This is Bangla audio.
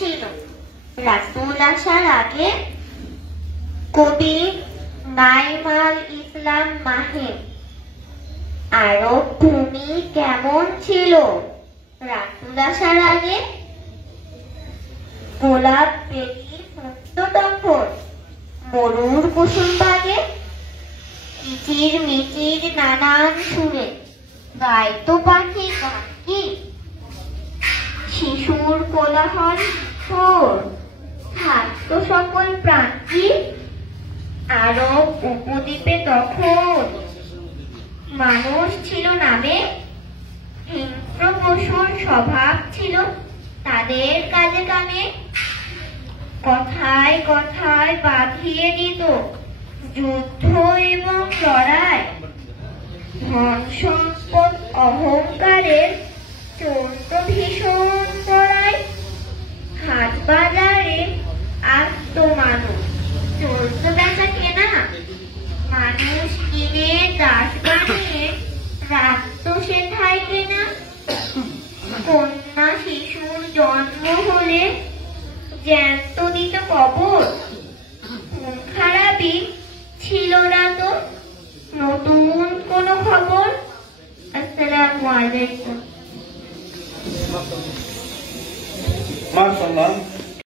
ছিল। রাসূল আসার আগে কবি নাইমাল ইসলাম মাহির আরব ভূমি কেমন ছিল? রাসূল আসার আগে গোলাপ বেলি ফুটতো তখন মরুর কুসুম বাগে, কিচির মিচির নানান সুরে গাইতো পাখি গান কি, শিশুর কোলাহল সুর থাকতো সকল প্রান্তি। আরব উপদ্বীপে তখন মানুষ ছিল নামে, হিংস্র পশুর স্বভাব ছিল তাদের কাজে কামে। কথায় কথায় বাঁধিয়ে দিত যুদ্ধ এবং লড়াই, ধন সম্পদ অহংকারের চলত ভীষণ লড়াই। হাট বাজারে আসত মানুষ, চলত বেচা কেনা, মানুষ কিনে দাস বানিয়ে রাখত সেথায় কেনা। কন্যা শিশুর জন্ম হলে জ্যান্ত দিত কবর, খুন খারাপি ছিল না তো নতুন কোনো খবর। আসসালামু আলাইকুম।